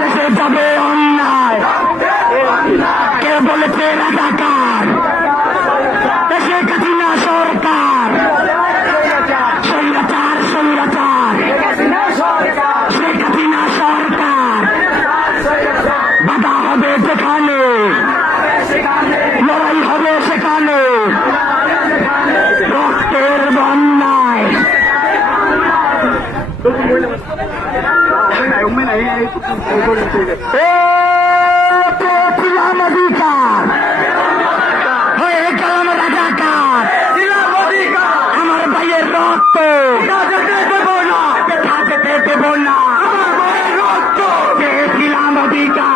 দেশে যাবে অন্যায়, কে বলেছে রাজাকার? দেশে কাঠিনা সরকার, স্বৈরাচার স্বৈরাচার, শেখ হাসিনা সরকার। বাধা হবে যেখানে, লড়াই হবে সেখানে, রক্তের বন্যায়। পেয়েছিলাম অধিকার, হয়ে গেলাম রাজাকার। আমার ভাইয়ের রক্ত দেব না, যেতে দেব না। পেয়েছিলাম অধিকার।